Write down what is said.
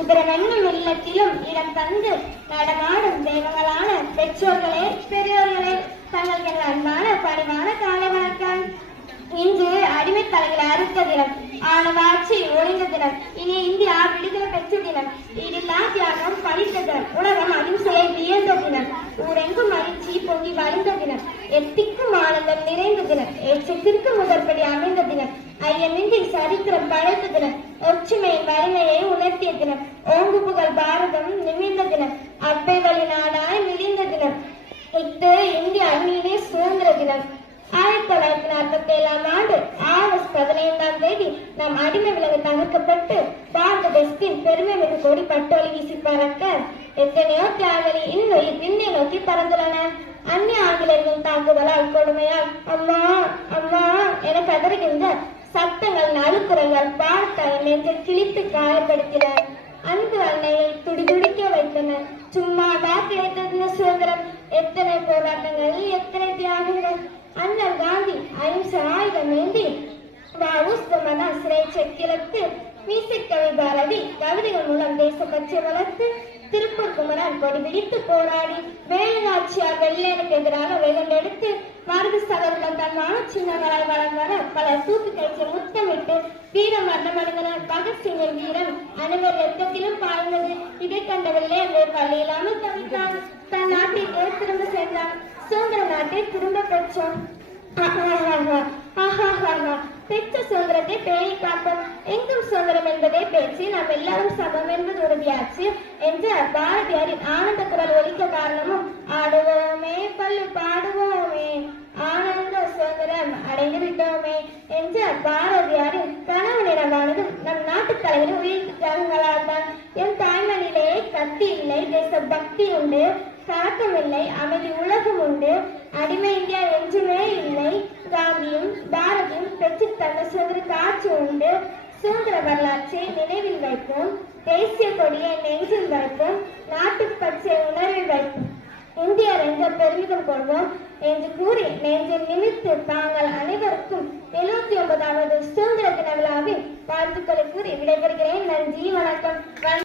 உதிரமென்னும் இல்லத்திலும் இடம் தந்து நடமாடும் தெய்வங்களான பெற்றோர்களே பெரியோர்களே தங்களுக்கு அன்பான பணிவான காலை வணக்கம். இன்று அடிமை தலைகளை அறுத்த தினம், ஆணவாட்சி ஒழிந்த தினம், இனி இந்தியா விடுதலை பெற்ற தினம், ஈடில்லா தியாகம் பழித்த தினம், உலகம் அகிம்சையை வியந்த தினம், ஊரெங்கும் மகிழ்ச்சி பொங்கி வழிந்த தினம், எத்திக்கும் ஆனந்தம் நிறைந்த தினம், எச்சத்திற்கு முதற்படி அமைந்த தினம், ஐயமின்றி சரித்திரம் படைத்த தினம், ஒற்றுமையின் வலிமையை உணர்த்திய தினம், ஓங்கு புகழ் பாரதம் நிமிர்ந்த தினம், அப்பை வழி நாடாய் மிளிர்ந்த தினம், இத்து இந்தியா மீனே சுதந்திர தினம். 1947 ஆண்டு ஆகஸ்ட் 15ஆம் தேதி நம் அடிமை விலங்கு தகர்க்கப்பட்டு பாரத தேசத்தின் பெருமை மிகு கொடி பட்டோலி வீசி பறக்க எத்தனையோ தியாகிகள் இன்னும் திண்ணை நோக்கி பறந்துள்ளன. அந்நிய ஆங்கிலேயர்களின் தாக்குதலால் கொடுமையால் அம்மா அம்மா என கதறுகின்ற சத்தங்கள் நலுக்குறங்கள் பாரத்தாய் நெஞ்சை கிழித்து காயப்படுத்தின. அன்பு அன்னையை துடிதுடிக்க வைத்தன. சும்மாவா கிடைத்தது சுதந்திரம்? எத்தனை போராட்டங்கள், எத்தனை தியாகங்கள்! அண்ணல் காந்தி அಹಿಂಸೆ ஆயுதம் ஏந்தி மதா சிறை செக்கிழத்து மீசைக்கவி பாரதி கவிதைகள் மூலம் தேசப்பற்றை வளர்த்து திருப்பூர் குமரன் கொடி பிடித்து போராடி வேலுநாச்சியார் வெள்ளையனுக்கு எதிராக வெகுண்டெடுத்து மருது சகோதரர்கள் தன்மான சின்னங்களாய் வளம் வர பல தூக்கு கழிச்சு முத்தமிட்டு வீர மரணம் அடைந்தனர். பகத்சிங்கின் வீரன் அனைவர் ரத்தத்திலும் பாய்ந்தது. இதை கண்ட வெள்ளையன் வேறு வழி இல்லாமல் தவித்தான். தன் நாட்டிற்கே திரும்ப சேர்ந்தான். சுதந்திர நாட்டை திரும்ப பெற்றோம். பெற்ற சுதந்திரத்தை பேணி காப்போம். எங்கும் சுதந்திரம் என்பதே பேச்சு, நாம் எல்லாரும் சமம் என்பது உறுதியாச்சு என்ற பாரதியாரின் ஆனந்த குரல் ஒலிக்க காரணமும் ஆடுவோமே பள்ளு பாடுவோமே ஆனந்த சுதந்திரம் அடைந்து விட்டோமே என்ற பாரதியாரின் கனவு நினைவானதும் நம் நாட்டு தலைவரின் உயிர் தியாகங்களால் தான். என் தாய்மணியிலேயே கத்தி இல்லை, தேச பக்தி உண்டு, கலக்கம் இல்லை, அமைதி உலகம் உண்டு, அடிமை இந்தியா என்றுமே இல்லை, காந்தியும் பாரதியும் பெற்று தந்த சுதந்திர காட்சி உண்டு. சுதந்திர வரலாற்றை நினைவில் வைப்போம், தேசிய கொடியை நெஞ்சில் வைப்போம், நாட்டு பற்றை உணர்வில் வைப்போம், இந்தியர் என்ற பெருமிதம் கொள்வோம் என்று கூறி நெஞ்சில் நிமித்து தாங்கள் அனைவருக்கும் 79வது சுதந்திர தின விழாவில் வாழ்த்துக்களை கூறி விடைபெறுகிறேன். நன்றி, வணக்கம்.